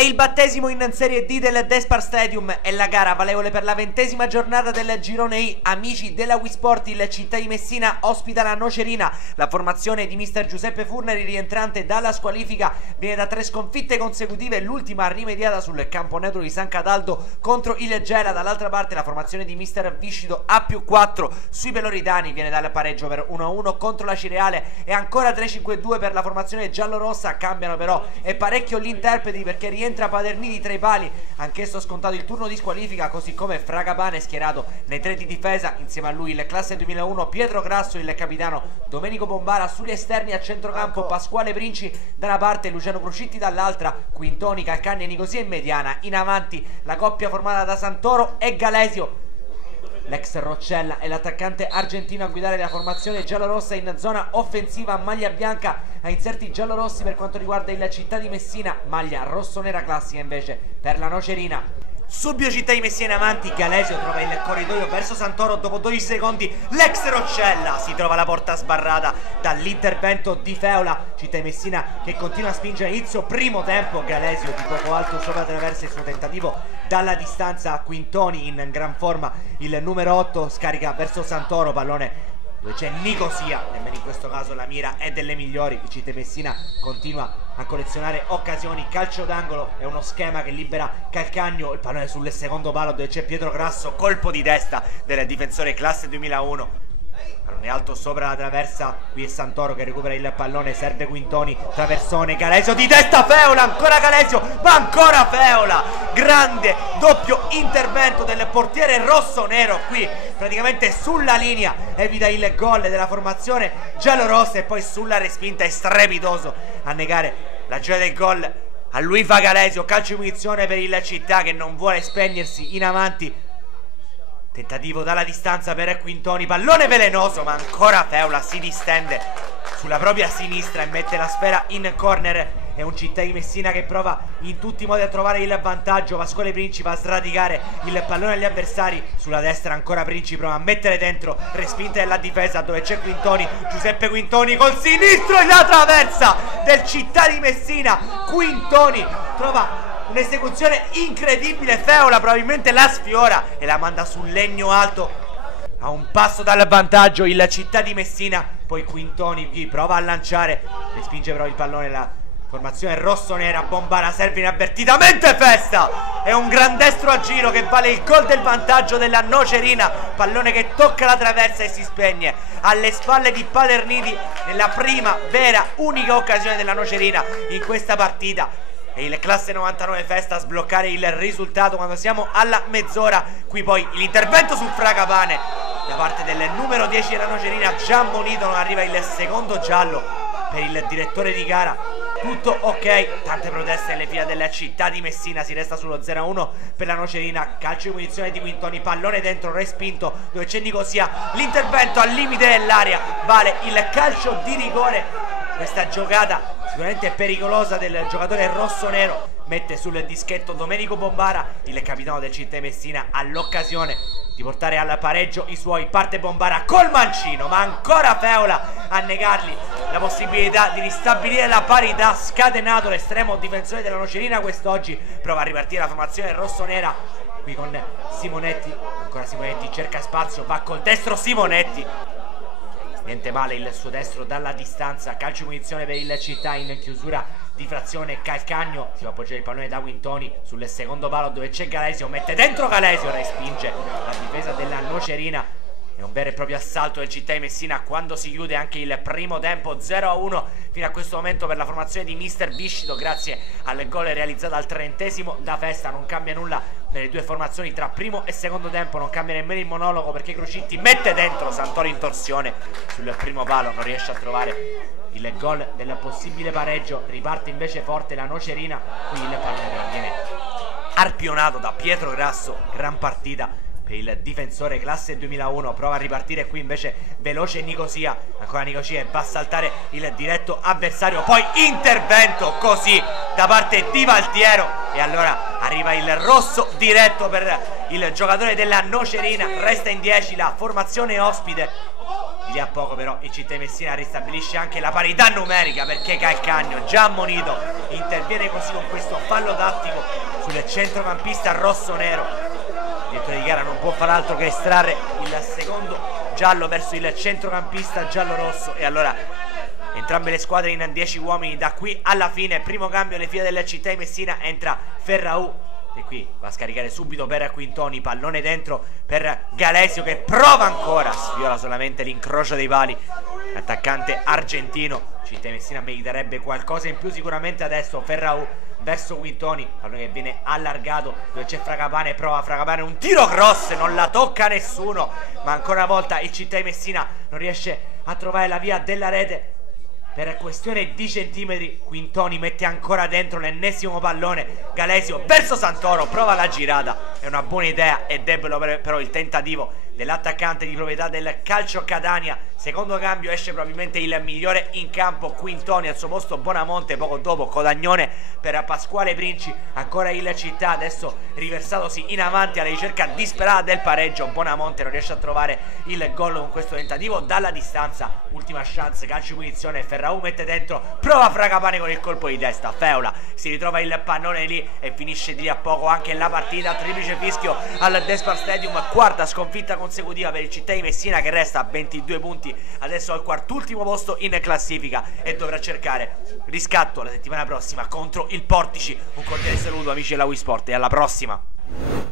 È il battesimo in Serie D del Despar Stadium e la gara valevole per la 20ª giornata del Girone I. Amici della Wisport, il Città di Messina ospita la Nocerina. La formazione di mister Giuseppe Furnari, rientrante dalla squalifica, viene da 3 sconfitte consecutive, l'ultima rimediata sul campo neutro di San Cataldo contro il Gela. Dall'altra parte la formazione di mister Viscido A+4 sui peloritani viene dal pareggio per 1-1 contro la Cireale e ancora 3-5-2 per la formazione giallorossa. Cambiano però e parecchio gli interpreti, perché rientra Padernini tra i pali, anch'esso scontato il turno di squalifica, così come Fragapane schierado nei 3 di difesa. Insieme a lui il classe 2001 Pietro Grasso, il capitano Domenico Bombara sugli esterni, a centrocampo Pasquale Princi da una parte, Luciano Crucitti dall'altra, Quintoni, Calcagni e Nicosia in mediana. In avanti la coppia formata da Santoro e Galesio. L'ex Roccella è l'attaccante argentino a guidare la formazione giallorossa in zona offensiva, maglia bianca a inserti giallorossi per quanto riguarda il Città di Messina, maglia rossonera classica invece per la Nocerina. Subito Città di Messina in avanti, Galesio trova il corridoio verso Santoro, dopo 12 secondi l'ex Roccella si trova la porta sbarrata dall'intervento di Feola. Città di Messina che continua a spingere inizio primo tempo, Galesio di poco alto sopra attraversa il suo tentativo dalla distanza, Quintoni in gran forma, il numero 8 scarica verso Santoro, pallone dove c'è Nicosia, nemmeno in questo caso la mira è delle migliori. Città di Messina continua a collezionare occasioni, calcio d'angolo, è uno schema che libera Calcagno, il pallone sul secondo palo dove c'è Pietro Grasso, colpo di testa del difensore classe 2001. Pallone alto sopra la traversa, qui è Santoro che recupera il pallone, serve Quintoni, traversone, Galesio di testa, Feola, ancora Galesio, ma ancora Feola, grande doppio intervento del portiere rosso-nero, qui praticamente sulla linea evita il gol della formazione giallorossa e poi sulla respinta è strepitoso a negare la gioia del gol a lui fa Galesio. Calcio di punizione per il Città che non vuole spegnersi in avanti. Tentativo dalla distanza per Quintoni, pallone velenoso, ma ancora Feola si distende sulla propria sinistra e mette la sfera in corner. È un Città di Messina che prova in tutti i modi a trovare il vantaggio. Pasquale Princi va a sradicare il pallone agli avversari, sulla destra ancora Princi prova a mettere dentro, respinta della difesa dove c'è Quintoni, Giuseppe Quintoni col sinistro e la traversa del Città di Messina. Quintoni trova un'esecuzione incredibile, Feola probabilmente la sfiora e la manda sul legno alto. A un passo dal vantaggio il Città di Messina, poi Quintoni qui prova a lanciare, respinge però il pallone la formazione rossonera. Bombara serve inavvertitamente Festa, è un gran destro a giro che vale il gol del vantaggio della Nocerina, pallone che tocca la traversa e si spegne alle spalle di Padernini nella prima vera unica occasione della Nocerina in questa partita. E il classe 99 Festa a sbloccare il risultato quando siamo alla mezz'ora. Qui poi l'intervento sul Fragapane da parte del numero 10 della Nocerina, già ammonito, non arriva il secondo giallo per il direttore di gara. Tutto ok, tante proteste nelle fila della Città di Messina, si resta sullo 0-1 per la Nocerina. Calcio di punizione di Quintoni, pallone dentro, respinto dove c'è Nicosia, l'intervento al limite dell'area, vale il calcio di rigore. Questa giocata sicuramente pericolosa del giocatore rossonero, mette sul dischetto Domenico Bombara, il capitano del Città di Messina, all'occasione di portare al pareggio i suoi. Parte Bombara col mancino, ma ancora Feola a negargli la possibilità di ristabilire la parità. Scatenato l'estremo difensore della Nocerina quest'oggi, prova a ripartire la formazione rossonera qui con Simonetti, ancora Simonetti cerca spazio, va col destro Simonetti, niente male il suo destro dalla distanza. Calcio di punizione per il Città in chiusura di frazione. Calcagno si va a appoggiare il pallone da Quintoni sul secondo palo dove c'è Galesio, mette dentro Galesio, respinge la difesa della Nocerina. È un vero e proprio assalto del Città di Messina quando si chiude anche il primo tempo. 0-1 fino a questo momento per la formazione di mister Viscido, grazie al gol realizzato al 30° da Festa. Non cambia nulla nelle due formazioni tra primo e secondo tempo, non cambia nemmeno il monologo perché Crucitti mette dentro, Santoro in torsione sul primo palo, non riesce a trovare il gol del possibile pareggio. Riparte invece forte la Nocerina, qui il pallone viene arpionato da Pietro Grasso. Gran partita per il difensore classe 2001, prova a ripartire qui invece veloce Nicosia, ancora Nicosia e va a saltare il diretto avversario, poi intervento così da parte di Valtiero e allora arriva il rosso diretto per il giocatore della Nocerina. Resta in 10 la formazione ospite Di lì a poco però il Città di Messina ristabilisce anche la parità numerica, perché Calcagno, già ammonito, interviene così con questo fallo tattico sul centrocampista rosso-nero. Il direttore di gara non può far altro che estrarre il secondo giallo verso il centrocampista giallo-rosso, e allora entrambe le squadre in 10 uomini da qui alla fine. Primo cambio alle file della Città di Messina, entra Ferraù e qui va a scaricare subito per Quintoni, pallone dentro per Galesio che prova ancora, sfiola solamente l'incrocio dei pali l'attaccante argentino. Città di Messina meriterebbe qualcosa in più sicuramente adesso. Ferraù verso Quintoni, pallone che viene allargato dove c'è Fragapane, prova Fragapane, un tiro cross, non la tocca nessuno, ma ancora una volta il Città di Messina non riesce a trovare la via della rete. Per questione di centimetri Quintoni mette ancora dentro l'ennesimo pallone. Galesio verso Santoro, prova la girata, è una buona idea e debole però il tentativo dell'attaccante di proprietà del Calcio Catania. Secondo cambio esce probabilmente il migliore in campo, Quintoni, al suo posto Bonamonte, poco dopo Codagnone per Pasquale Princi. Ancora il Città adesso riversatosi in avanti alla ricerca disperata del pareggio. Bonamonte non riesce a trovare il gol con questo tentativo dalla distanza. Ultima chance, calcio di punizione, Ferraù mette dentro, prova Fragapane con il colpo di testa, Feula si ritrova il pallone lì e finisce di lì a poco anche la partita. Triplice fischio al Despar Stadium, quarta sconfitta consecutiva per il Città di Messina che resta a 22 punti adesso al quartultimo posto in classifica e dovrà cercare riscatto la settimana prossima contro il Portici. Un cordiale saluto amici della Wii Sport e alla prossima.